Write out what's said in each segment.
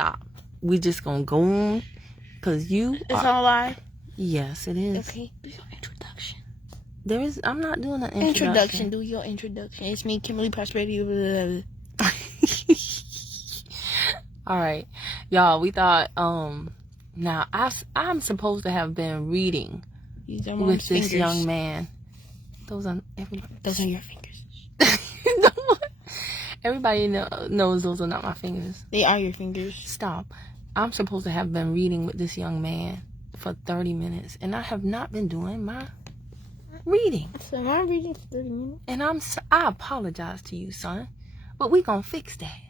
stop. We just gonna go on, cause It's all live. Yes, it is. Okay, do your introduction. I'm not doing an introduction. Do your introduction. It's me, Kimberly Prosperity. All right, y'all. We thought now I'm supposed to have been reading with this young man. Those are your fingers. Everybody knows those are not my fingers. They are your fingers. Stop. I'm supposed to have been reading with this young man for 30 minutes, and I have not been doing my reading. So my reading for 30 minutes? And I apologize to you, son, but we gonna fix that.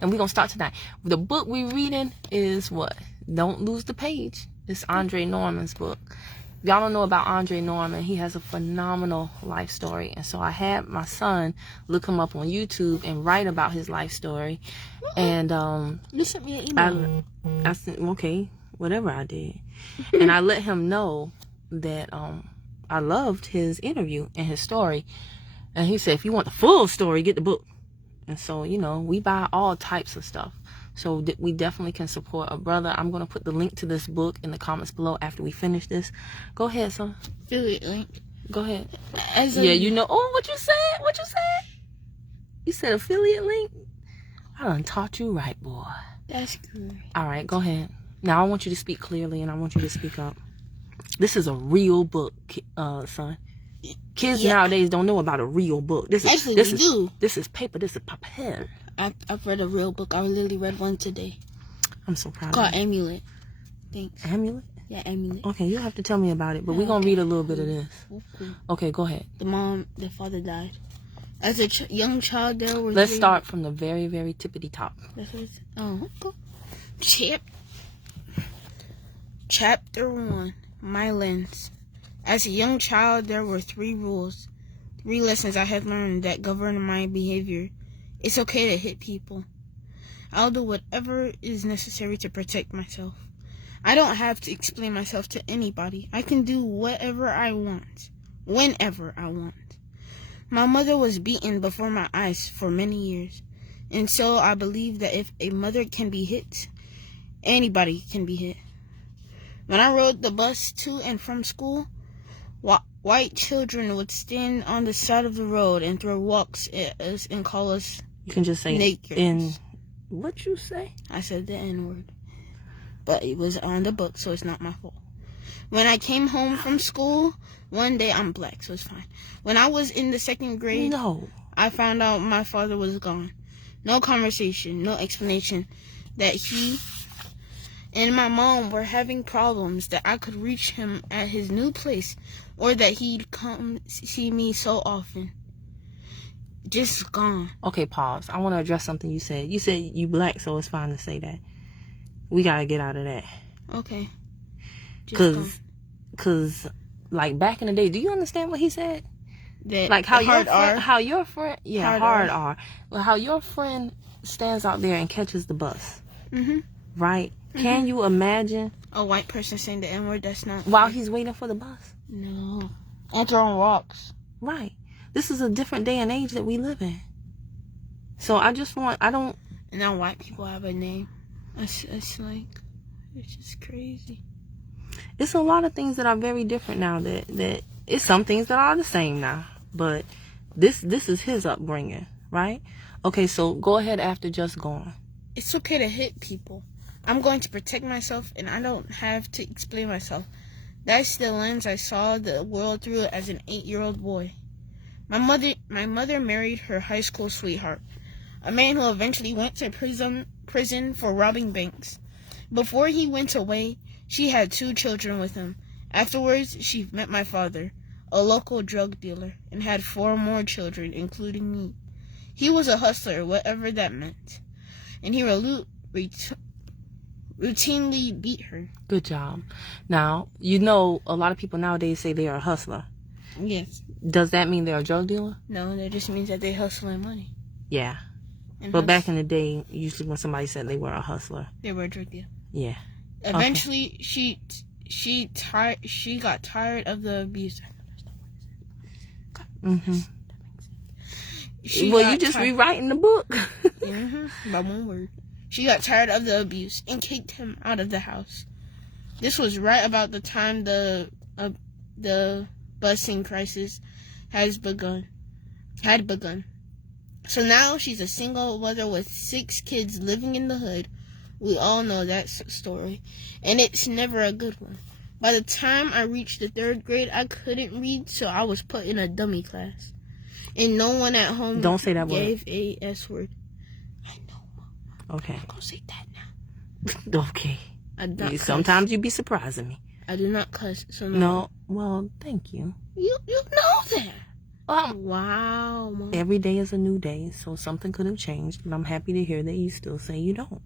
And we gonna start tonight. The book we reading is what? Don't Lose the Page. It's Andre Norman's book. If y'all don't know about Andre Norman, he has a phenomenal life story. And so I had my son look him up on YouTube and write about his life story. And you sent me an email. I said, okay, whatever I did. And I let him know that I loved his interview and his story. And he said, if you want the full story, get the book. And so, we buy all types of stuff. So we definitely can support a brother. I'm going to put the link to this book in the comments below after we finish this. Go ahead, son. Affiliate link. Go ahead. Oh, what you said? What you said? You said affiliate link? I done taught you right, boy. That's good. All right, go ahead. Now I want you to speak clearly and I want you to speak up. This is a real book, son. Kids nowadays don't know about a real book. This is paper. This is papel. I've read a real book. I literally read one today. I'm so proud. Called Amulet. Thanks. Amulet? Yeah, Amulet. Okay, you'll have to tell me about it, but we're gonna read a little bit of this. Okay, go ahead. The father died. As a young child, there were. Let's start from the very, very tippity top. That's what it's. Oh, okay. Chapter 1. My lens. As a young child, there were 3 rules, 3 lessons I had learned that govern my behavior. It's okay to hit people. I'll do whatever is necessary to protect myself. I don't have to explain myself to anybody. I can do whatever I want, whenever I want. My mother was beaten before my eyes for many years, and so I believe that if a mother can be hit, anybody can be hit. When I rode the bus to and from school, white children would stand on the side of the road and throw rocks at us and call us. You can just say niggers. What you say? I said the N-word. But it was on the book, so it's not my fault. When I came home from school, one day, I'm black, so it's fine. When I was in the 2nd grade, I found out my father was gone. No conversation, no explanation that he and my mom were having problems, that I could reach him at his new place, or that he'd come see me so often. Just gone. Okay, pause. I want to address something you said. You said you black, so it's fine to say that. We got to get out of that. Okay. Cause, like, back in the day, do you understand what he said? That like, how your friend, how your friend stands out there and catches the bus. Mm-hmm. Right? Mm-hmm. Can you imagine a white person saying the N-word? That's not while he's waiting for the bus. No. And throwing rocks. Right. This is a different day and age that we live in. So I don't. And now white people have a name. It's like, it's just crazy. It's a lot of things that are very different now. That it's some things that are the same now. But this is his upbringing, right? Okay, so go ahead after just gone. It's okay to hit people. I'm going to protect myself, and I don't have to explain myself. That's the lens I saw the world through as an 8-year-old boy. My mother married her high school sweetheart, a man who eventually went to prison for robbing banks. Before he went away, she had 2 children with him. Afterwards, she met my father, a local drug dealer, and had 4 more children, including me. He was a hustler, whatever that meant, and he routinely beat her. Good job. Now, a lot of people nowadays say they are a hustler. Yes. Does that mean they're a drug dealer? No, that just means that they hustling money. Yeah. But back in the day, usually when somebody said they were a hustler, they were a drug dealer. Yeah. Eventually, she got tired of the abuse. Mm-hmm. You just rewriting the book. Mm-hmm. By one word. She got tired of the abuse and kicked him out of the house. This was right about the time the busing crisis had begun. So now she's a single mother with 6 kids living in the hood. We all know that story, and it's never a good one. By the time I reached the 3rd grade, I couldn't read, so I was put in a dummy class. And no one at home Don't say that gave word. a S word. I know, Mom. Okay. I'm gonna say that now. Okay. I do not Sometimes cuss. you be surprising me. I do not cuss. So No. Well, thank you. You know that. Wow, Mom. Every day is a new day, so something could have changed, and I'm happy to hear that you still say you don't.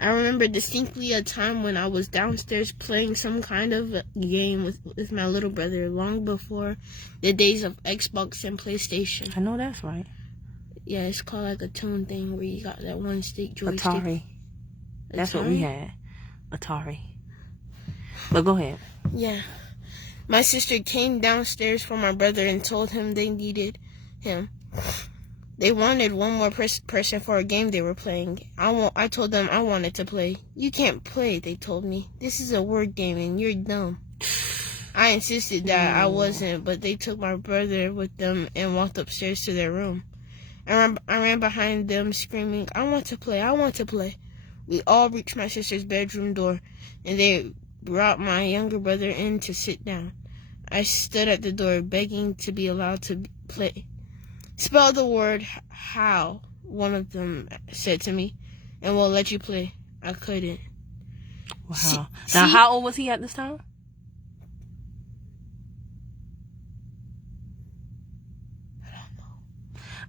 I remember distinctly a time when I was downstairs playing some kind of game with my little brother long before the days of Xbox and PlayStation. I know that's right. Yeah, it's called like a tune thing where you got that one stick joystick. Atari. That's what we had. Atari. But go ahead. Yeah. My sister came downstairs for my brother and told him they needed him. They wanted one more person for a game they were playing. I told them I wanted to play. You can't play, they told me. This is a word game and you're dumb. I insisted that I wasn't, but they took my brother with them and walked upstairs to their room. I ran behind them screaming, I want to play, I want to play. We all reached my sister's bedroom door, and they brought my younger brother in to sit down. I stood at the door begging to be allowed to play. Spell the word how, one of them said to me, and we'll let you play. I couldn't. Wow. Now, how old was he at this time? I don't know.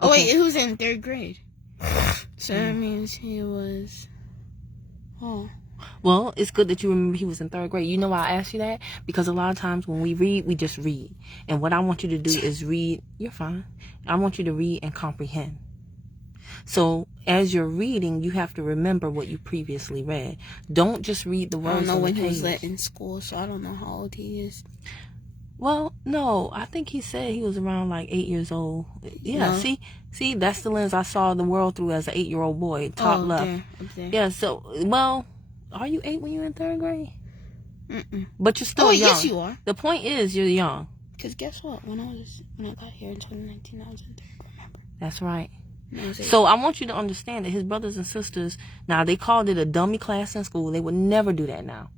Oh, wait, it was in 3rd grade. So that means he was... Oh. Well, it's good that you remember he was in 3rd grade. You know why I asked you that? Because a lot of times when we read, we just read. And what I want you to do is read. You're fine. I want you to read and comprehend. So as you're reading, you have to remember what you previously read. Don't just read the words on the page. I don't know when he was let in school, so I don't know how old he is. Well, no, I think he said he was around like 8 years old. Yeah, No. See, that's the lens I saw the world through as an 8-year-old boy. Top left. There, up there. Yeah, so, well, are you 8 when you're in 3rd grade? Mm-mm. But you're still young. Yes, you are. The point is, you're young. Because guess what? When I got here in 2019, I was in 3rd grade, remember? That's right. No, So I want you to understand that his brothers and sisters, now they called it a dummy class in school. They would never do that now.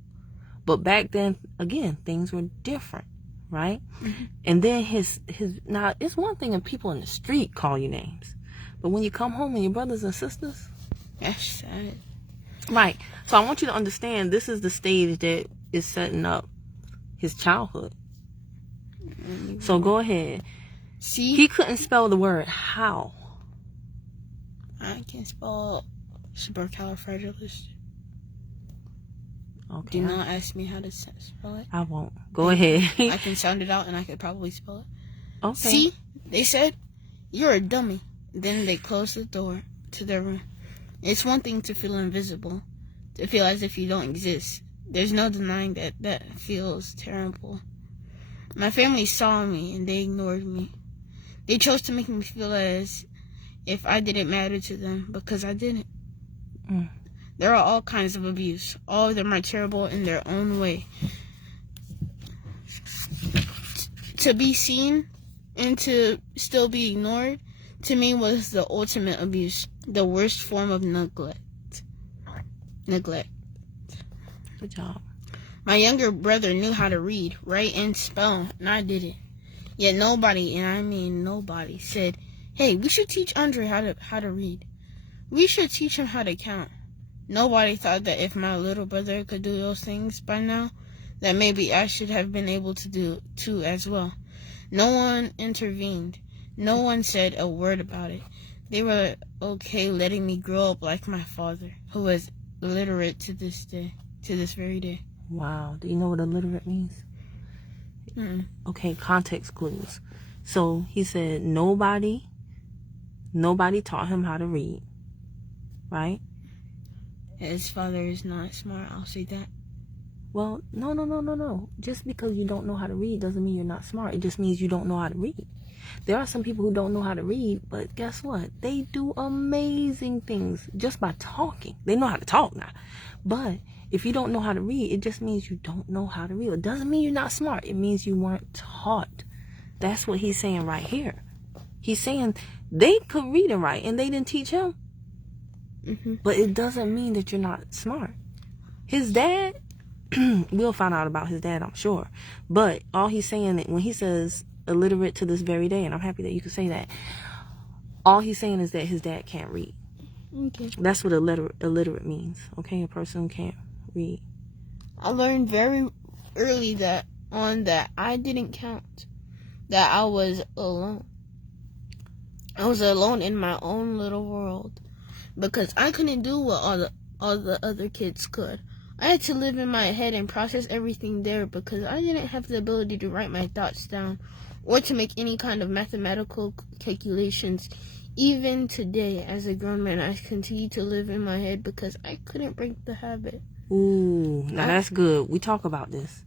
But back then, again, things were different, right? Mm-hmm. And then his now it's one thing if people in the street call you names, but when you come home and your brothers and sisters, that's sad. Right. So I want you to understand this is the stage that is setting up his childhood. So go ahead. See? He couldn't spell the word how. I can spell supercalifragilistic. Okay. Do not ask me how to spell it. I won't. Go ahead. I can sound it out and I could probably spell it. Okay. See? They said, you're a dummy. Then they closed the door to their room. It's one thing to feel invisible, to feel as if you don't exist. There's no denying that feels terrible. My family saw me and they ignored me. They chose to make me feel as if I didn't matter to them because I didn't. There are all kinds of abuse. All of them are terrible in their own way. To be seen and to still be ignored, to me, was the ultimate abuse. The worst form of neglect. Good job. My younger brother knew how to read, write, and spell, and I didn't. Yet nobody, and I mean nobody, said, hey, we should teach Andre how to read. We should teach him how to count. Nobody thought that if my little brother could do those things by now, that maybe I should have been able to do too as well. No one intervened. No one said a word about it. They were okay letting me grow up like my father, who was illiterate to this very day. Wow. Do you know what illiterate means? Mm-mm. Okay, context clues. So he said nobody taught him how to read, right? His father is not smart, I'll say that. Well, no. Just because you don't know how to read doesn't mean you're not smart. It just means you don't know how to read. There are some people who don't know how to read, but guess what? They do amazing things just by talking. They know how to talk now. But if you don't know how to read, it just means you don't know how to read. It doesn't mean you're not smart. It means you weren't taught. That's what he's saying right here. He's saying they could read and write, and they didn't teach him. But it doesn't mean that you're not smart. His dad, we'll find out about his dad, I'm sure. But all he's saying, when he says illiterate to this very day, and I'm happy that you could say that, all he's saying is that his dad can't read. Okay. That's what illiterate means. Okay, a person who can't read. I learned very early that I didn't count, that I was alone. I was alone in my own little world, because I couldn't do what all the other kids could. I had to live in my head and process everything there, because I didn't have the ability to write my thoughts down or to make any kind of mathematical calculations. Even today, as a grown man, I continue to live in my head because I couldn't break the habit. Ooh, now that's good. We talk about this.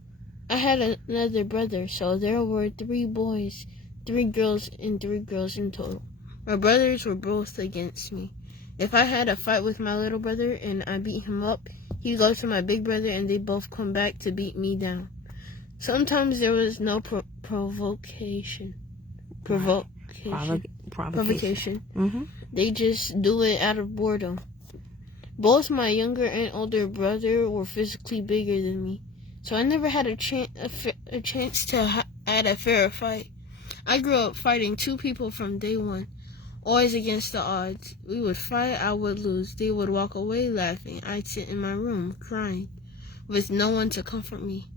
I had another brother, so there were 3 boys, 3 girls, and 3 girls in total. My brothers were both against me. If I had a fight with my little brother and I beat him up, he'd go to my big brother and they both come back to beat me down. Sometimes there was no provocation. They just do it out of boredom. Both my younger and older brother were physically bigger than me, so I never had a chance to had a fair fight. I grew up fighting 2 people from day one, always against the odds. We would fight, I would lose. They would walk away laughing. I'd sit in my room crying, with no one to comfort me.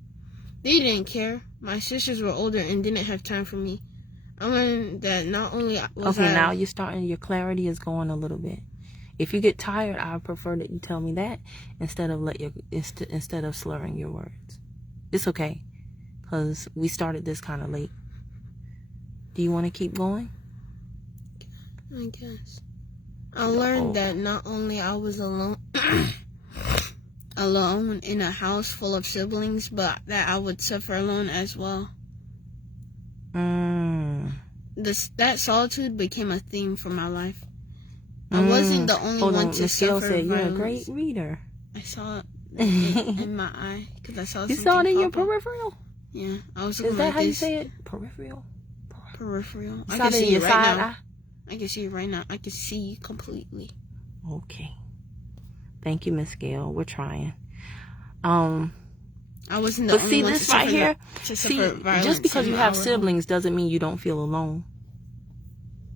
They didn't care. My sisters were older and didn't have time for me. I learned that not only was now you're starting, your clarity is going a little bit. If you get tired, I prefer that you tell me that instead of slurring your words. It's okay, because we started this kind of late. Do you want to keep going? I guess. I learned that not only I was alone in a house full of siblings, but that I would suffer alone as well. That solitude became a theme for my life. I wasn't the only one to suffer violence. You're a great reader. I saw it in my eye because I saw something. You saw it in your peripheral? Yeah, I was looking. Is that how you say it? Peripheral. Peripheral. I can see it right now. I can see it right now. I can see you completely. Okay. Thank you, Miss Gail. We're trying. I wasn't the only one this right here. Violence just because you have siblings doesn't mean you don't feel alone.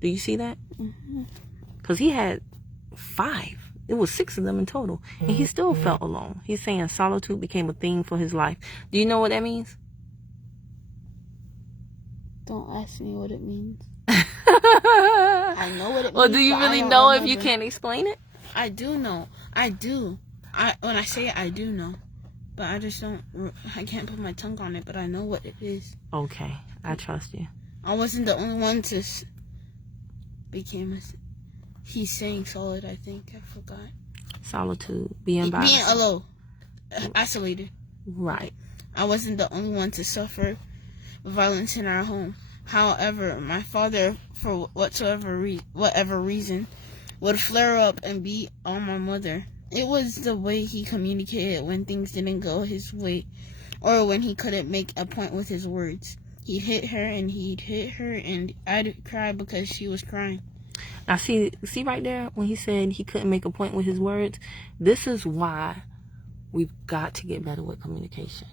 Do you see that? Because he had 5. It was 6 of them in total, and he still felt alone. He's saying solitude became a theme for his life. Do you know what that means? Don't ask me what it means. I know what it means. Well, do you really know if you can't explain it? I do know. I do. When I say it, I do know. But I just don't, I can't put my tongue on it, but I know what it is. Okay. I trust you. I wasn't the only one to he's saying solid, I think. I forgot. Solitude. Being alone. Isolated. Right. I wasn't the only one to suffer violence in our home. However, my father, for whatever reason, would flare up and beat on my mother. It was the way he communicated when things didn't go his way, or when he couldn't make a point with his words. He'd hit her, and I'd cry because she was crying. Now, see right there, when he said he couldn't make a point with his words, this is why we've got to get better with communication.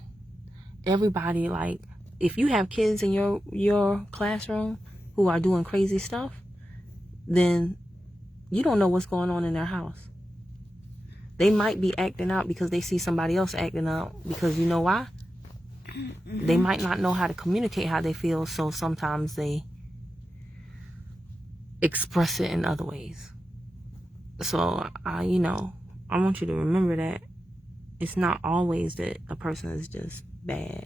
Everybody, like, if you have kids in your classroom who are doing crazy stuff, then you don't know what's going on in their house. They might be acting out because they see somebody else acting out, because you know why? They might not know how to communicate how they feel, so sometimes they express it in other ways. So, I want you to remember that it's not always that a person is just bad.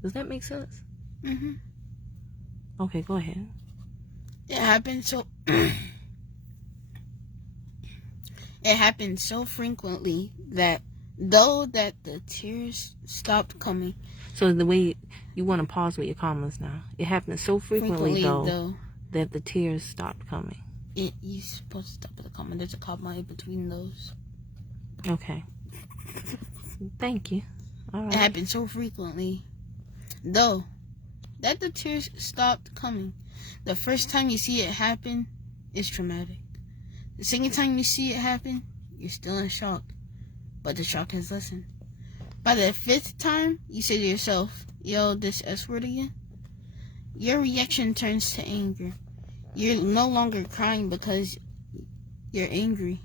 Does that make sense? Okay, go ahead. It happened so frequently that Though that the tears stopped coming. So the way you want to pause with your commas now. It happens so frequently though that the tears stopped coming. You're supposed to stop at the comma. There's a comma in between those. Okay. Thank you. All right. It happened so frequently, though, that the tears stopped coming. The first time you see it happen, it's traumatic. The second time you see it happen, you're still in shock. But the shock has lessened. By the fifth time, you say to yourself, yo, this S word again? Your reaction turns to anger. You're no longer crying because you're angry.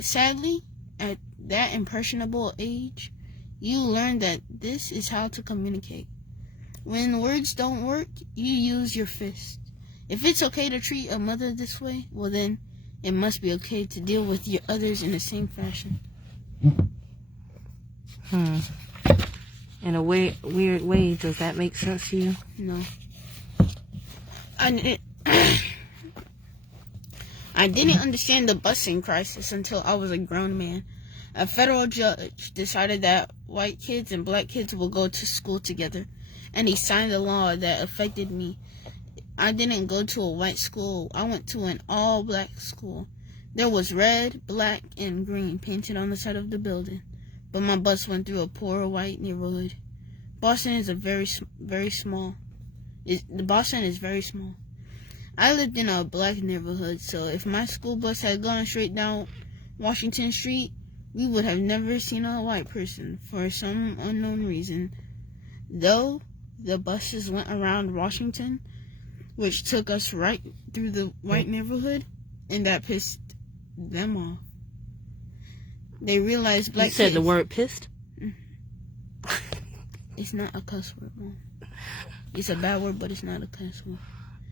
Sadly, at that impressionable age, you learn that this is how to communicate. When words don't work, you use your fist. If it's okay to treat a mother this way, well then, it must be okay to deal with your others in the same fashion. In a weird way, does that make sense to you? No. I didn't understand the busing crisis until I was a grown man. A federal judge decided that white kids and black kids will go to school together, and he signed a law that affected me. I didn't go to a white school. I went to an all-black school. There was red, black, and green painted on the side of the building, but my bus went through a poor white neighborhood. Boston is very small. Boston is very small. I lived in a black neighborhood, so if my school bus had gone straight down Washington Street, we would have never seen a white person for some unknown reason. Though the buses went around Washington, which took us right through the white neighborhood, and that pissed them off. They realized black kids... You said the word pissed? It's not a cuss word, Mom. It's a bad word, but it's not a cuss word.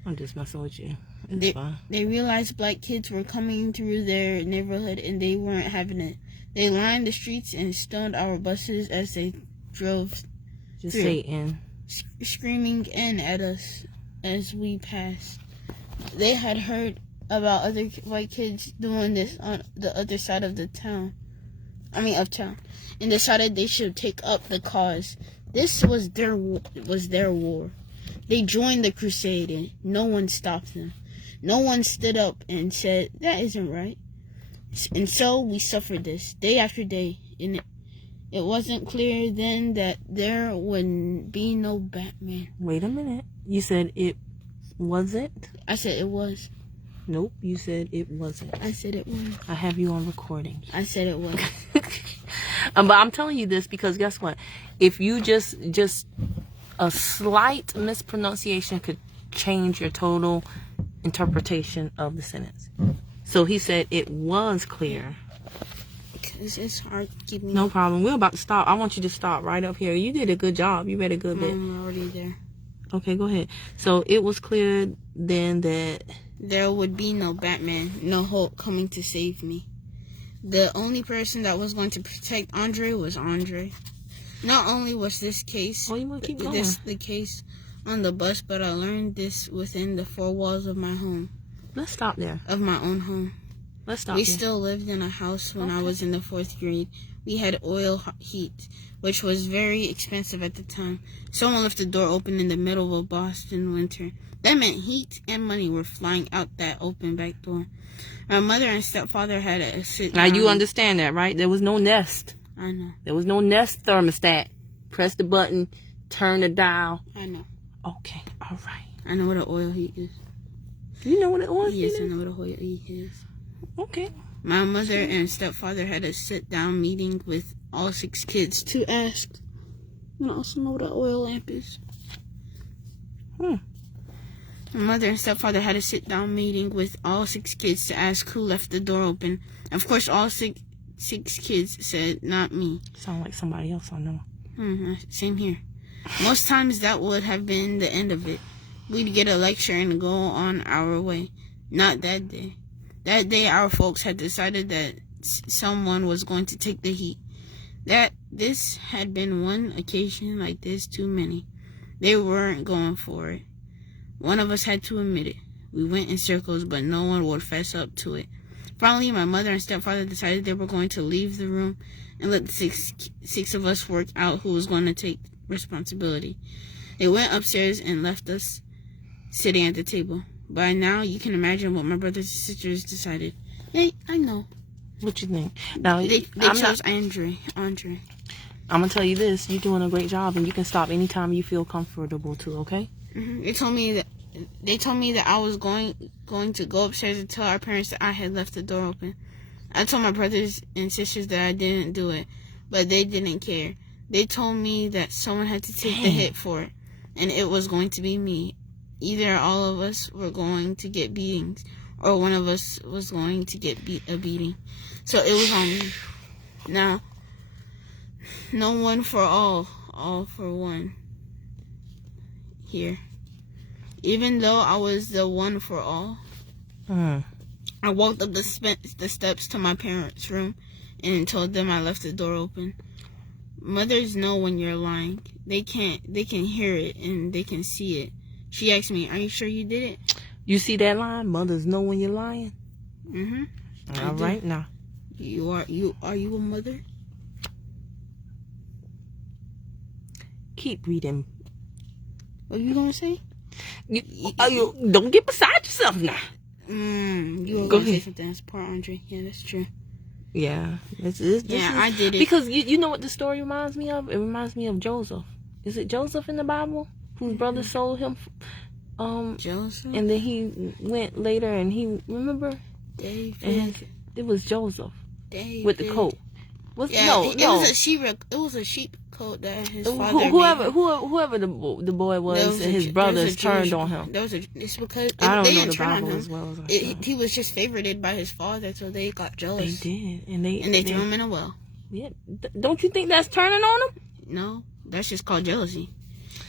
I'm just messing with you. It's fine. They realized black kids were coming through their neighborhood, and they weren't having it. They lined the streets and stoned our buses as they drove Just through, say in. screaming in at us as we passed. They had heard about other white kids doing this on the other side of town, and decided they should take up the cause. This was their war. They joined the crusade, and no one stopped them. No one stood up and said, that isn't right. And so we suffered this, day after day. And it wasn't clear then that there would be no Batman. Wait a minute. You said it wasn't? I said it was. Nope, you said it wasn't. I said it was. I have you on recording. I said it was. But I'm telling you this because guess what? If you just a slight mispronunciation could change your total interpretation of the sentence. So he said it was clear. Because it's hard to keep me... No problem. We're about to stop. I want you to stop right up here. You did a good job. You read a good bit. I'm already there. Okay, go ahead. So it was clear then that... there would be no Batman, no Hulk coming to save me. The only person that was going to protect Andre was Andre. Not only was this case the case on the bus, but I learned this within the four walls of my home. Let's stop there. Of my own home. Let's stop We there. still lived in a house when I was in the 4th grade. We had oil heat, which was very expensive at the time. Someone left the door open in the middle of Boston winter. That meant heat and money were flying out that open back door. My mother and stepfather had to sit down. Now you understand that, right? There was no Nest. I know. There was no Nest thermostat. Press the button, turn the dial. I know. Okay, all right. I know what an oil heat is. You know what it was? Yes, I know what an oil heat is. Okay. My mother and stepfather had a sit-down meeting with all 6 kids to ask. You also know what an oil lamp is. My mother and stepfather had a sit-down meeting with all 6 kids to ask who left the door open. Of course, all six kids said, not me. Sound like somebody else I know. Same here. Most times that would have been the end of it. We'd get a lecture and go on our way. Not that day. That day, our folks had decided that someone was going to take the heat. That this had been one occasion like this too many. They weren't going for it. One of us had to admit it. We went in circles, but no one would fess up to it. Finally, my mother and stepfather decided they were going to leave the room and let the six of us work out who was going to take responsibility. They went upstairs and left us sitting at the table. By now, you can imagine what my brothers and sisters decided. Hey, I know. What you think? Now They chose Andre. I'm gonna tell you this: you're doing a great job, and you can stop anytime you feel comfortable to. Okay? Mm-hmm. They told me that I was going to go upstairs and tell our parents that I had left the door open. I told my brothers and sisters that I didn't do it, but they didn't care. They told me that someone had to take the hit for it, and it was going to be me. Either all of us were going to get beatings, or one of us was going to get a beating. So it was on me. Now, no one for all for one. Here. Even though I was the one for all, I walked up the steps to my parents' room and told them I left the door open. Mothers know when you're lying. They can hear it and they can see it. She asked me, "Are you sure you did it?" You see that line? Mothers know when you're lying. Mm-hmm. All right now. Are you a mother? Keep reading. What are you gonna say? You don't get beside yourself now. You were Go gonna say ahead. something. That's poor Andre. Yeah, that's true. Yeah. I did it. Because you know what the story reminds me of? It reminds me of Joseph. Is it Joseph in the Bible? Whose brother sold him? Joseph? And then he went later and he, remember? David. And it was Joseph. David. With the coat. It was a sheep coat that his father whoever the boy was, and his brothers turned on him. It's because I don't they know didn't the turn on Bible him. as well as I should. He was just favorited by his father, so they got jealous. They did, and they threw him in a well. Yeah, don't you think that's turning on him? No, that's just called jealousy.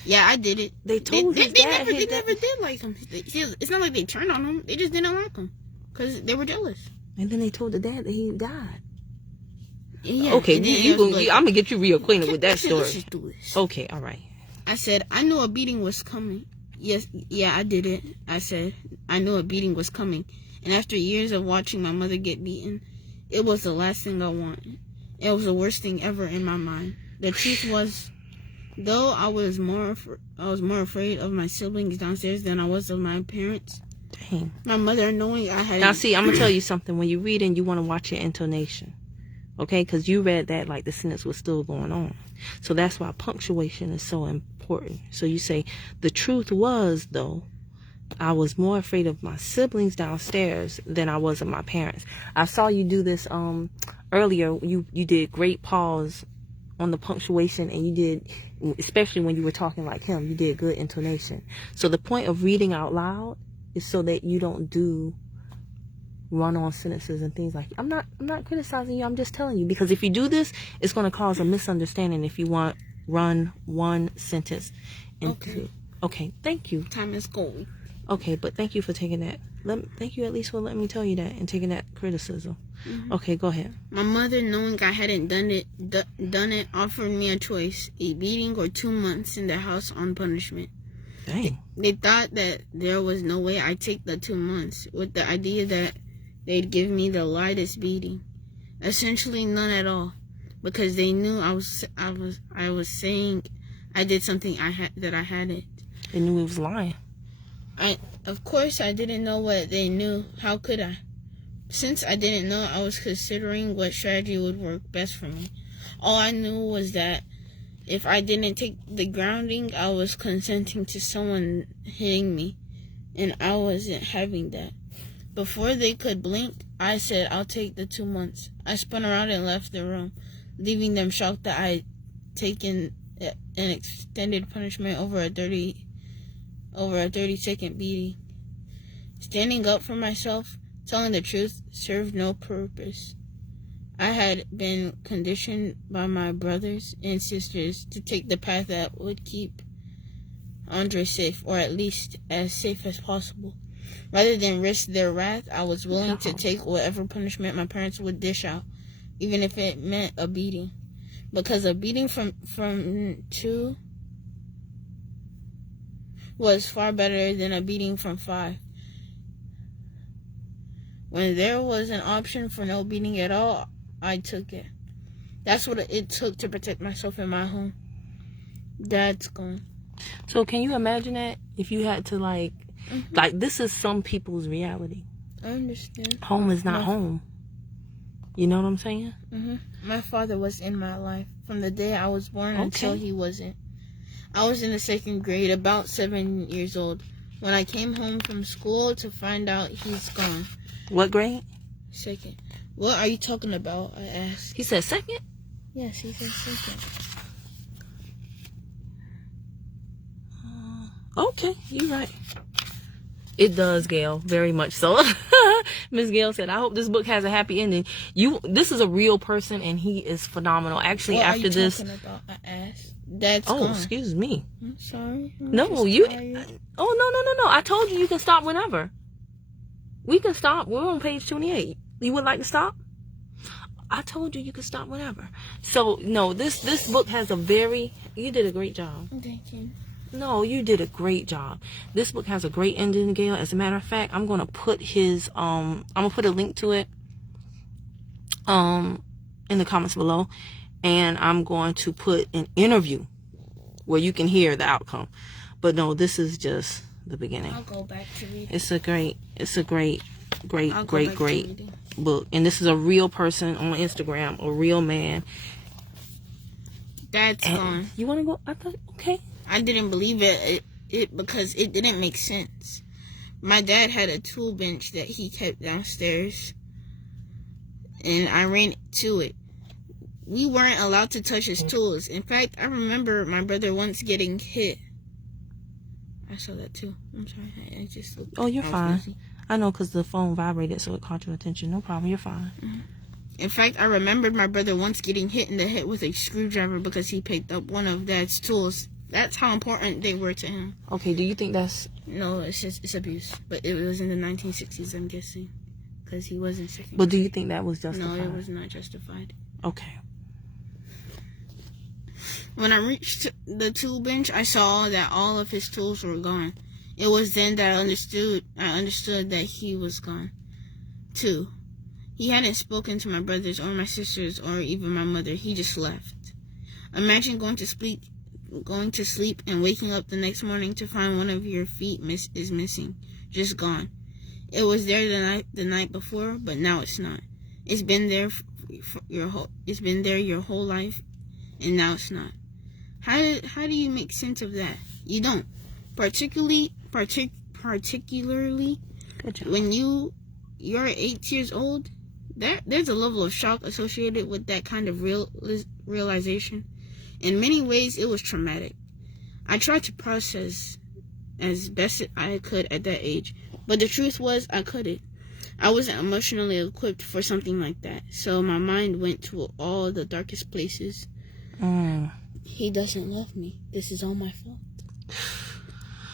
Yeah, I did it. They told his dad. They never did like him. It's not like they turned on him. They just didn't like him because they were jealous. And then they told the dad that he died. Yeah, okay, I'm gonna get you reacquainted with that story. Let's just do this. Okay, all right. I said I knew a beating was coming. I did it. I said I knew a beating was coming, and after years of watching my mother get beaten, it was the last thing I wanted. It was the worst thing ever in my mind. The truth was, though I was more afraid of my siblings downstairs than I was of my parents. Dang. My mother, knowing I had. Now, see, I'm gonna tell you something. When you read and you want to watch your intonation, okay? Because you read that like the sentence was still going on. So that's why punctuation is so important. So you say, the truth was, though, I was more afraid of my siblings downstairs than I was of my parents. I saw you do this earlier. You did great pause on the punctuation, and you did, especially when you were talking like him, you did good intonation. So the point of reading out loud is so that you don't do run-on sentences and things like that. I'm not criticizing you. I'm just telling you, because if you do this, it's going to cause a misunderstanding if you want run one sentence into. Okay, thank you. Time is gold. Okay, but thank you for taking that. Thank you at least for letting me tell you that and taking that criticism. Mm-hmm. Okay, go ahead. My mother, knowing I hadn't done it, offered me a choice: a beating or 2 months in the house on punishment. Dang. They thought that there was no way I'd take the 2 months, with the idea that they'd give me the lightest beating. Essentially none at all, because they knew I was saying I did something that I hadn't. They knew he was lying. Of course I didn't know what they knew. How could I? Since I didn't know, I was considering what strategy would work best for me. All I knew was that if I didn't take the grounding, I was consenting to someone hitting me, and I wasn't having that. Before they could blink, I said, "I'll take the 2 months." I spun around and left the room, leaving them shocked that I'd taken an extended punishment over a 30-second beating. Standing up for myself, telling the truth, served no purpose. I had been conditioned by my brothers and sisters to take the path that would keep Andre safe, or at least as safe as possible. Rather than risk their wrath, I was willing to take whatever punishment my parents would dish out, even if it meant a beating. Because a beating from 2 was far better than a beating from 5. When there was an option for no beating at all, I took it. That's what it took to protect myself in my home. Dad's gone. So can you imagine that if you had to like this is some people's reality. I understand. Home is not home. You know what I'm saying? My father was in my life from the day I was born until he wasn't. I was in the 2nd grade, about 7 years old, when I came home from school to find out he's gone. What grade? 2nd. What are you talking about? I asked. He said 2nd? Yes, he said 2nd. Okay, you're right. It does, Gail, very much so. Miss Gail said, I hope this book has a happy ending. This is a real person, and he is phenomenal. Actually, what after this... What are you talking about? I asked. Dad's gone. Excuse me. I'm sorry. No, you... No. I told you can stop whenever. We can stop. We're on page 28. You would like to stop? I told you you could stop whenever. So, no, this book has a very... You did a great job. Thank you. No, you did a great job. This book has a great ending, Gail. As a matter of fact, I'm gonna put his I'm gonna put a link to it in the comments below, and I'm going to put an interview where you can hear the outcome. But no, this is just the beginning. I'll go back to reading. It's a great book, and this is a real person on Instagram, a real man. Dad's gone. You want to go? I thought, okay. I didn't believe it because it didn't make sense. My dad had a tool bench that he kept downstairs, and I ran to it. We weren't allowed to touch his tools. In fact, I remember my brother once getting hit. I saw that too. I'm sorry. I just looked. Oh, you're fine. Busy. I know, because the phone vibrated, so it caught your attention. No problem. You're fine. In fact, I remembered my brother once getting hit in the head with a screwdriver because he picked up one of Dad's tools. That's how important they were to him. Okay, do you think that's... No, it's abuse. But it was in the 1960s, I'm guessing. Because he wasn't sick. But do you think that was justified? No, it was not justified. Okay. When I reached the tool bench, I saw that all of his tools were gone. It was then that I understood that he was gone, too. He hadn't spoken to my brothers or my sisters or even my mother. He just left. Imagine going to sleep and waking up the next morning to find one of your feet is missing, just gone. It was there the night before, but now it's not. It's been there your whole life, and now it's not. How do you make sense of that? You don't. Particularly when you're 8 years old. There's a level of shock associated with that kind of realization. In many ways, it was traumatic. I tried to process as best I could at that age, but the truth was I couldn't. I wasn't emotionally equipped for something like that, so my mind went to all the darkest places. He doesn't love me. This is all my fault.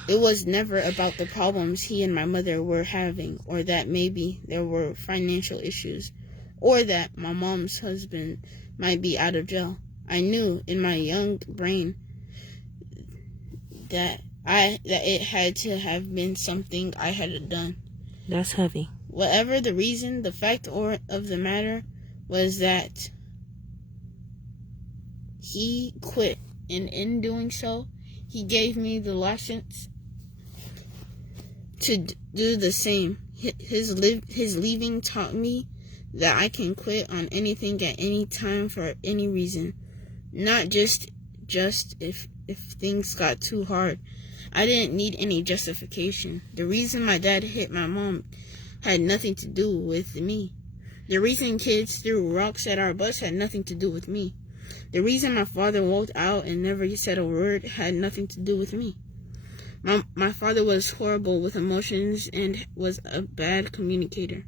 It was never about the problems he and my mother were having, or that maybe there were financial issues, or that my mom's husband might be out of jail. I knew in my young brain that it had to have been something I had done. That's heavy. Whatever the reason, the fact of the matter was that he quit, and in doing so, he gave me the license to do the same. His leaving taught me that I can quit on anything at any time for any reason. Not just if things got too hard. I didn't need any justification. The reason my dad hit my mom had nothing to do with me. The reason kids threw rocks at our bus had nothing to do with me. The reason my father walked out and never said a word had nothing to do with me. My father was horrible with emotions and was a bad communicator.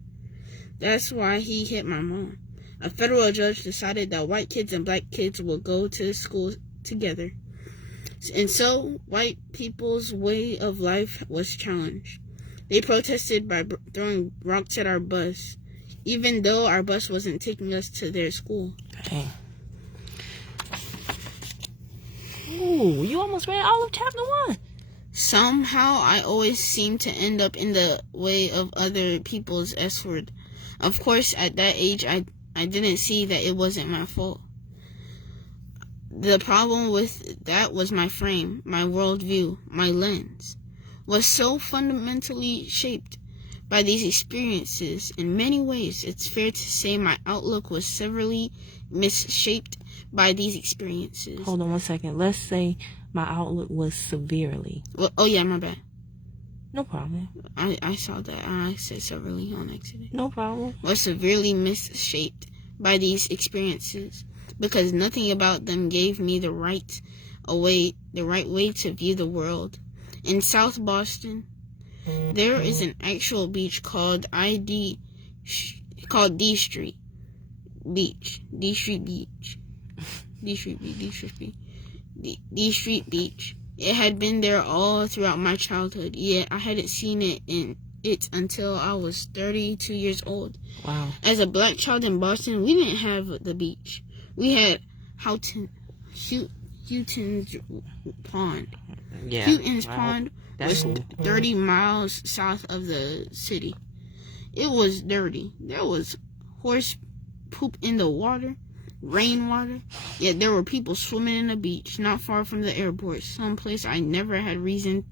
That's why he hit my mom. A federal judge decided that white kids and black kids will go to school together. And so, white people's way of life was challenged. They protested by throwing rocks at our bus, even though our bus wasn't taking us to their school. Dang. Ooh, you almost read all of chapter 1. Somehow, I always seem to end up in the way of other people's S-word. Of course, at that age, I didn't see that it wasn't my fault. The problem with that was my frame, my worldview, my lens was so fundamentally shaped by these experiences. In many ways, it's fair to say my outlook was severely misshaped by these experiences. Hold on 1 second. Let's say my outlook was severely. Well, oh yeah, my bad. No problem. I saw that. I said severely on accident. No problem. Was severely misshaped by these experiences because nothing about them gave me the right way to view the world. In South Boston, there is an actual beach called D Street Beach. D Street Beach. It had been there all throughout my childhood, yet I hadn't seen it until I was 32 years old. Wow. As a black child in Boston, we didn't have the beach. We had Houghton's Pond. Yeah. Houghton's Pond was cool. 30 miles south of the city. It was dirty. There was horse poop in the water, rainwater, yet there were people swimming in the beach not far from the airport, someplace I never had reason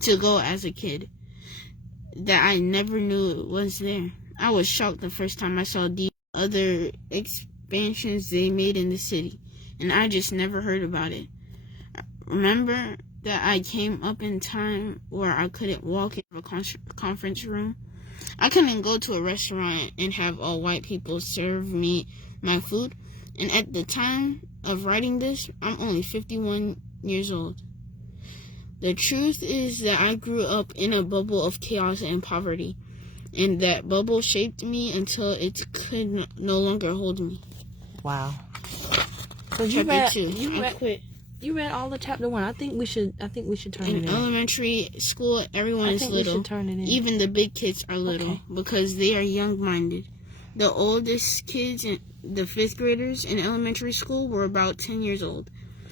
to go as a kid, that I never knew it was there. I was shocked the first time I saw the other expansions they made in the city, and I just never heard about it. Remember that I came up in time where I couldn't walk into a conference room. I couldn't go to a restaurant and have all white people serve me my food. And at the time of writing this, I'm only 51 years old. The truth is that I grew up in a bubble of chaos and poverty, and that bubble shaped me until it could no longer hold me. Wow. So Chapter 2. I quit. You read all of chapter 1. I think we should turn it in. In elementary school, everyone is little. We should turn it in. Even the big kids are little because they are young-minded. The oldest kids, the 5th graders in elementary school, were about 10 years old.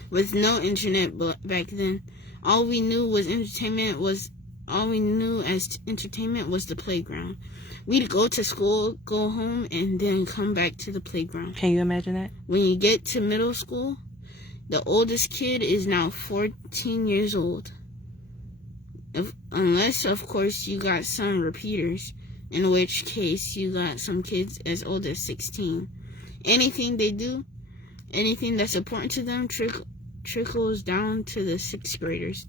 With no internet back then, all we knew as entertainment was the playground. We'd go to school, go home, and then come back to the playground. Can you imagine that? When you get to middle school, the oldest kid is now 14 years old. Unless, of course, you got some repeaters, in which case you got some kids as old as 16. Anything they do, anything that's important to them, trickles down to the 6th graders.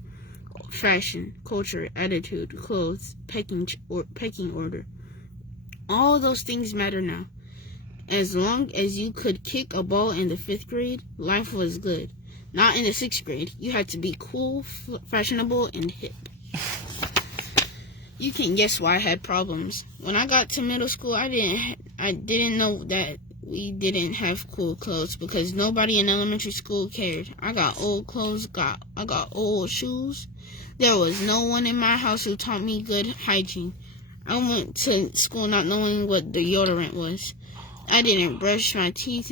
Fashion, culture, attitude, clothes, pecking order. All those things matter now. As long as you could kick a ball in the 5th grade, life was good. Not in the 6th grade. You had to be cool, fashionable, and hip. You can guess why I had problems. When I got to middle school, I didn't know that we didn't have cool clothes because nobody in elementary school cared. I got old clothes, I got old shoes. There was no one in my house who taught me good hygiene. I went to school not knowing what deodorant was. I didn't brush my teeth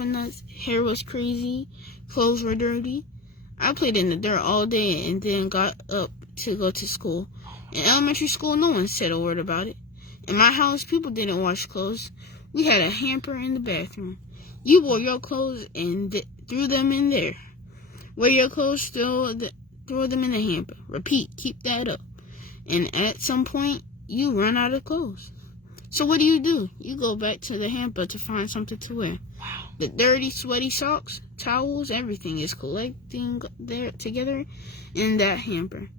enough. Hair was crazy. Clothes were dirty. I played in the dirt all day and then got up to go to school. In elementary school, no one said a word about it. In my house, people didn't wash clothes. We had a hamper in the bathroom. You wore your clothes and threw them in there. Wear your clothes, throw them in the hamper. Repeat, keep that up. And at some point, you run out of clothes. So what do? You go back to the hamper to find something to wear. Wow. The dirty, sweaty socks, towels, everything is collecting there together in that hamper.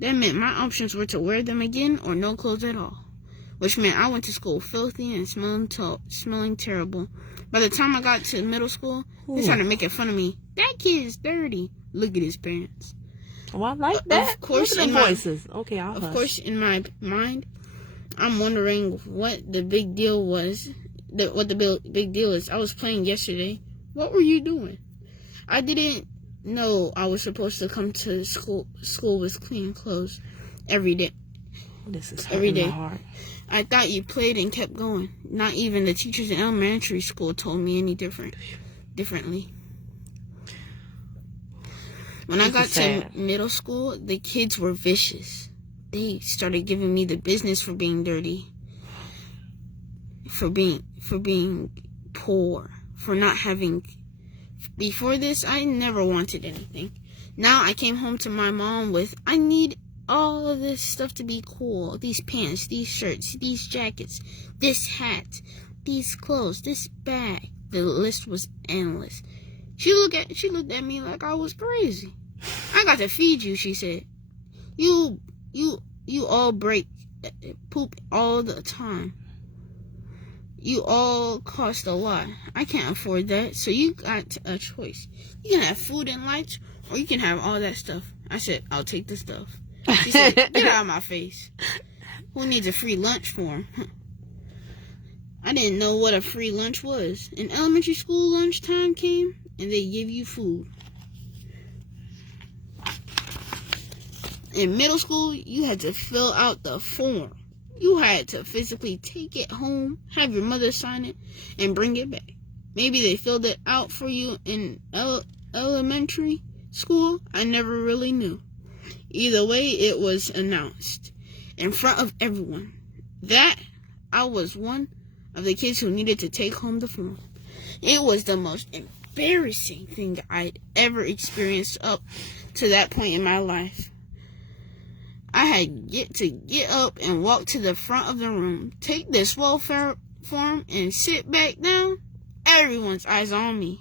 That meant my options were to wear them again or no clothes at all, which meant I went to school filthy and smelling terrible. By the time I got to middle school, they started making fun of me. That kid is dirty. Look at his pants. Oh, I like that. Of course, in voices. Okay, I'll hush. Of course, in my mind, I'm wondering what the big deal was. What the big deal is. I was playing yesterday. What were you doing? I didn't know I was supposed to come to school with clean clothes every day. This is every day. My heart. I thought you played and kept going. Not even the teachers in elementary school told me any differently. When I got to middle school, the kids were vicious. They started giving me the business for being dirty. for being poor, for not having. Before this, I never wanted anything. Now I came home to my mom with, I need all of this stuff to be cool. These pants, these shirts, these jackets, this hat, these clothes, this bag. The list was endless. She looked at me like I was crazy. I got to feed you, she said. You all break poop all the time. You all cost a lot. I can't afford that, so you got a choice. You can have food and lights, or you can have all that stuff. I said, I'll take the stuff. She said, get out of my face. Who needs a free lunch for? I didn't know what a free lunch was. In elementary school, lunchtime came, and they give you food. In middle school, you had to fill out the form. You had to physically take it home, have your mother sign it, and bring it back. Maybe they filled it out for you in elementary school. I never really knew. Either way, it was announced in front of everyone that I was one of the kids who needed to take home the form. It was the most embarrassing thing I'd ever experienced up to that point in my life. I had to get up and walk to the front of the room, take this welfare form, and sit back down. Everyone's eyes on me.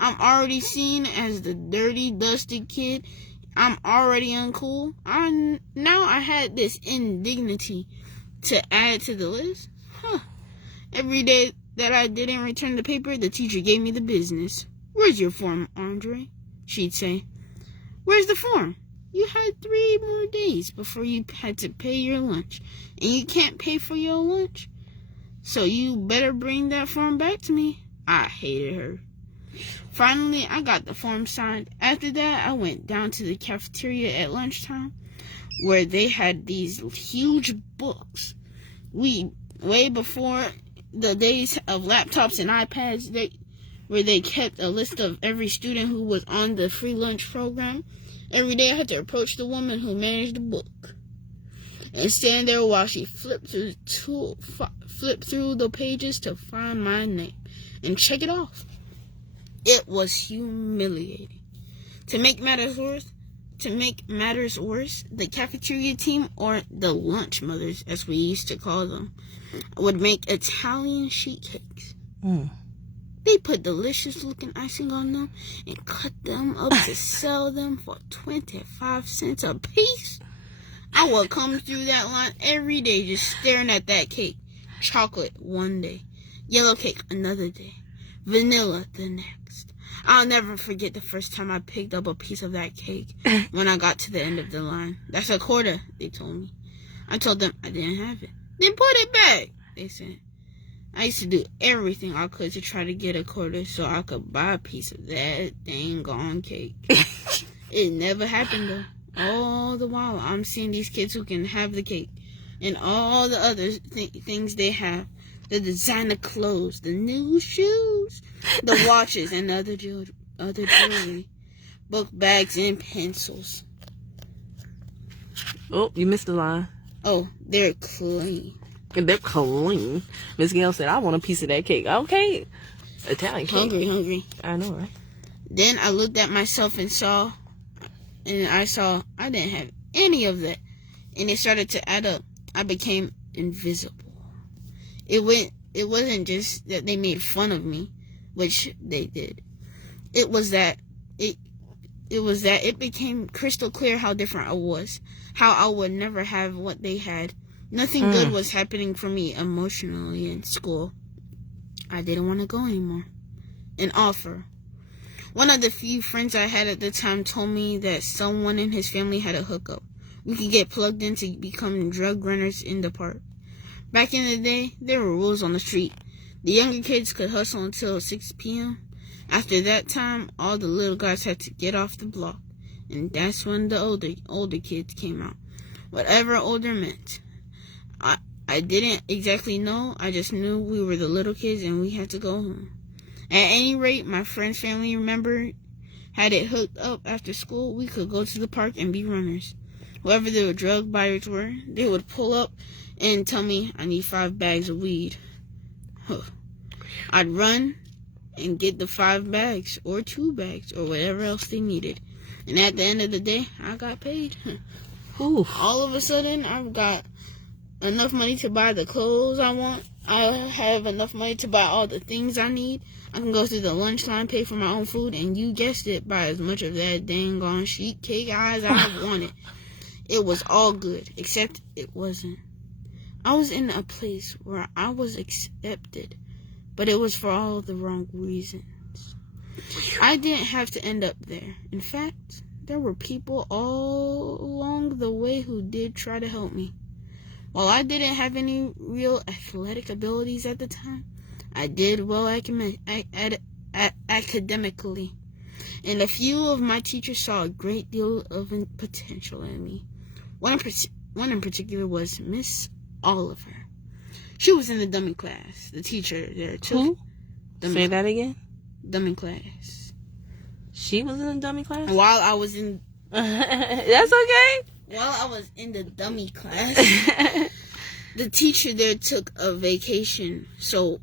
I'm already seen as the dirty, dusty kid. I'm already uncool. Now I had this indignity to add to the list. Every day that I didn't return the paper, the teacher gave me the business. Where's your form, Andre? She'd say. Where's the form? You had 3 more days before you had to pay your lunch, and you can't pay for your lunch, so you better bring that form back to me. I hated her. Finally, I got the form signed. After that, I went down to the cafeteria at lunchtime, where they had these huge books. Way before the days of laptops and iPads, where they kept a list of every student who was on the free lunch program. Every day I had to approach the woman who managed the book and stand there while she flipped through the pages to find my name and check it off. It was humiliating. To make matters worse, the cafeteria team, or the lunch mothers as we used to call them, would make Italian sheet cakes. They put delicious looking icing on them and cut them up to sell them for 25 cents a piece. I would come through that line every day just staring at that cake. Chocolate one day, yellow cake another day, vanilla the next. I'll never forget the first time I picked up a piece of that cake when I got to the end of the line. That's a quarter, they told me. I told them I didn't have it. Then put it back, they said. I used to do everything I could to try to get a quarter so I could buy a piece of that dang gone cake. It never happened though. All the while, I'm seeing these kids who can have the cake and all the other things they have. The designer clothes, the new shoes, the watches, and other jewelry, book bags, and pencils. Oh, you missed the line. Oh, they're clean. And they're clean. Miss Gail said, I want a piece of that cake. Okay. Italian cake. Hungry. I know, right? Then I looked at myself and I saw I didn't have any of that. And it started to add up. I became invisible. It wasn't just that they made fun of me, which they did. It was that it became crystal clear how different I was. How I would never have what they had. Nothing good was happening for me emotionally in school. I didn't want to go anymore. An offer. One of the few friends I had at the time told me that someone in his family had a hookup. We could get plugged in to become drug runners in the park. Back in the day, there were rules on the street. The younger kids could hustle until 6 p.m. After that time, all the little guys had to get off the block. And that's when the older kids came out. Whatever older meant. I didn't exactly know. I just knew we were the little kids and we had to go home. At any rate, my friend's family member had it hooked up after school. We could go to the park and be runners. Whoever the drug buyers were, they would pull up and tell me I need 5 bags of weed. I'd run and get the 5 bags or 2 bags or whatever else they needed. And at the end of the day, I got paid. All of a sudden, I've got enough money to buy the clothes I want. I have enough money to buy all the things I need. I can go through the lunch line, pay for my own food, and you guessed it, buy as much of that dang on sheet cake as I wanted. It was all good, except it wasn't. I was in a place where I was accepted, but it was for all the wrong reasons. I didn't have to end up there. In fact, there were people all along the way who did try to help me. While I didn't have any real athletic abilities at the time, I did well academically. And a few of my teachers saw a great deal of potential in me. One in particular was Miss Oliver. She was in the dummy class. The teacher there took... Who? Say that again? Dummy class. She was in the dummy class? While I was in... That's okay. While I was in the dummy class, the teacher there took a vacation, so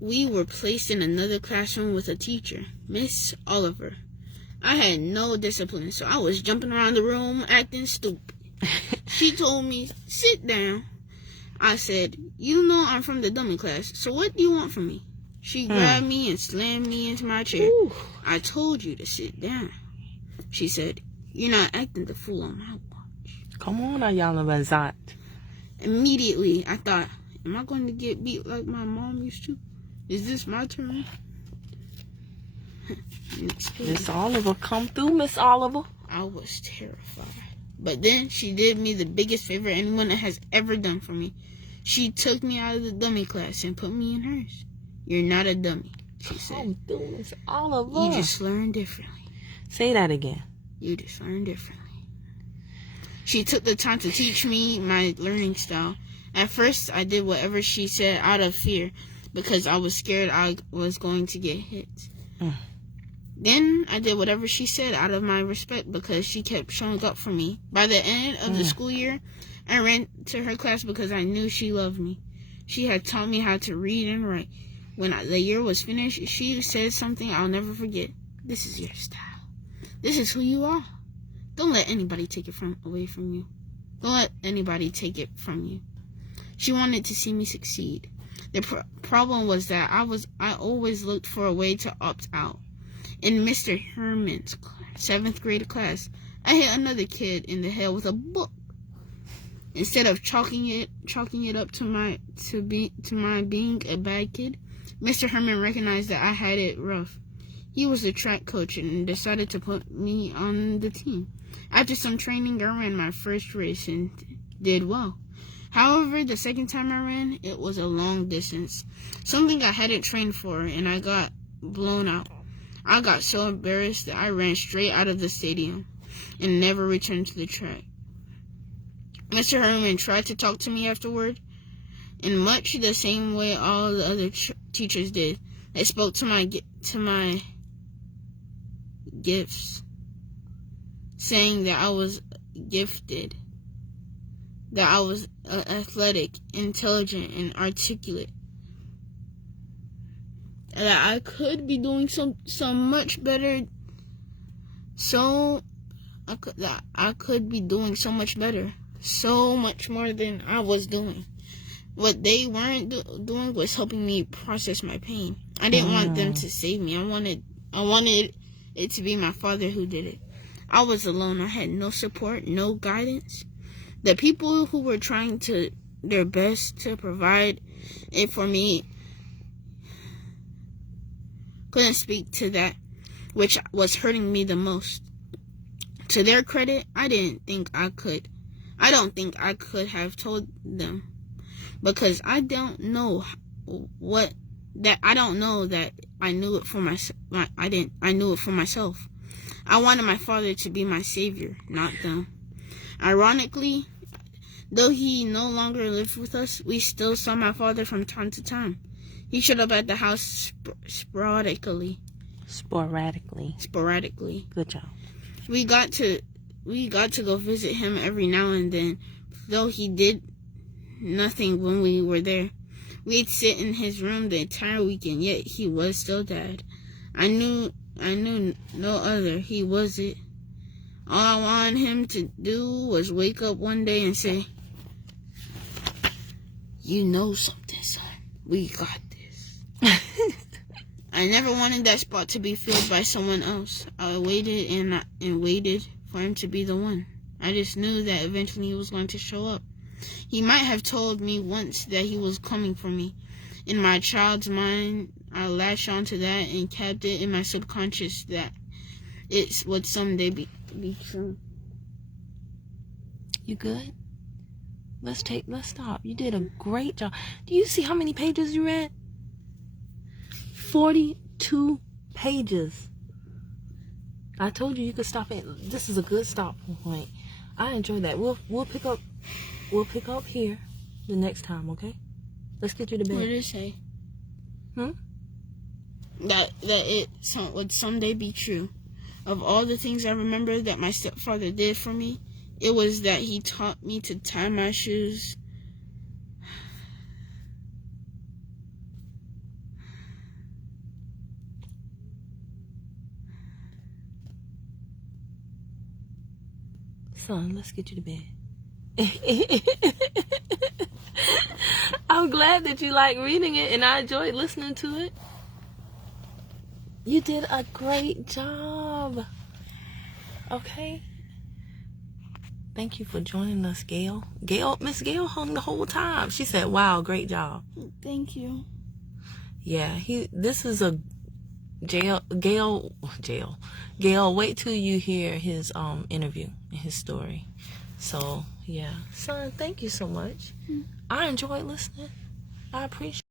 we were placed in another classroom with a teacher, Miss Oliver. I had no discipline, so I was jumping around the room acting stupid. She told me, sit down. I said, you know I'm from the dummy class, so what do you want from me? She grabbed me and slammed me into my chair. Ooh. I told you to sit down. She said, you're not acting the fool on my watch. Come on, Ayala Bazat. Immediately, I thought, am I going to get beat like my mom used to? Is this my turn? Miss Oliver, come through, Miss Oliver. I was terrified. But then she did me the biggest favor anyone has ever done for me. She took me out of the dummy class and put me in hers. You're not a dummy, she said. Come through, Miss Oliver. You just learn differently. Say that again. You just learn differently. She took the time to teach me my learning style. At first, I did whatever she said out of fear because I was scared I was going to get hit. Then I did whatever she said out of my respect because she kept showing up for me. By the end of the school year, I ran to her class because I knew she loved me. She had taught me how to read and write. When the year was finished, she said something I'll never forget. This is your style. This is who you are. Don't let anybody take it away from you. Don't let anybody take it from you. She wanted to see me succeed. The problem was that I always looked for a way to opt out. In Mr. Herman's 7th grade class, I hit another kid in the head with a book. Instead of chalking it up to my being a bad kid, Mr. Herman recognized that I had it rough. He was the track coach and decided to put me on the team. After some training, I ran my first race and did well. However, the second time I ran, it was a long distance, something I hadn't trained for, and I got blown out. I got so embarrassed that I ran straight out of the stadium and never returned to the track. Mr. Herman tried to talk to me afterward, in much the same way all the other teachers did. They spoke to my gifts, saying that I was gifted, that I was athletic, intelligent, and articulate, that I could be doing so much better, that I could be doing so much better, so much more than I was doing. What they weren't doing was helping me process my pain. I didn't want them to save me. I wanted it to be my father who did it. I was alone. I had no support, no guidance. The people who were trying their best to provide it for me couldn't speak to that which was hurting me the most. To their credit, I don't think I could have told them, because I don't know that I knew it for myself. I knew it for myself. I wanted my father to be my savior, not them. Ironically, though he no longer lived with us, we still saw my father from time to time. He showed up at the house sporadically. Good job. We got to go visit him every now and then, though he did nothing when we were there. We'd sit in his room the entire weekend, yet he was still Dad. I knew no other. He was it. All I wanted him to do was wake up one day and say, "You know something, son. We got this." I never wanted that spot to be filled by someone else. I waited and waited for him to be the one. I just knew that eventually he was going to show up. He might have told me once that he was coming for me. In my child's mind, I latched onto that and kept it in my subconscious that it would someday be true. You good? Let's stop. You did a great job. Do you see how many pages you read? 42 pages. I told you could stop it. This is a good stop point. I enjoyed that. We'll pick up here the next time, okay? Let's get you to bed. What did it say? That it would someday be true. Of all the things I remember that my stepfather did for me, it was that he taught me to tie my shoes. Son, let's get you to bed. I'm glad that you like reading it and I enjoyed listening to it. You did a great job. Okay. Thank you for joining us, Gail. Miss Gail hung the whole time. She said, "Wow, great job." Thank you. Yeah, this is a Gail, wait till you hear his interview and his story. So, yeah. Son, thank you so much. I enjoyed listening. I appreciate it.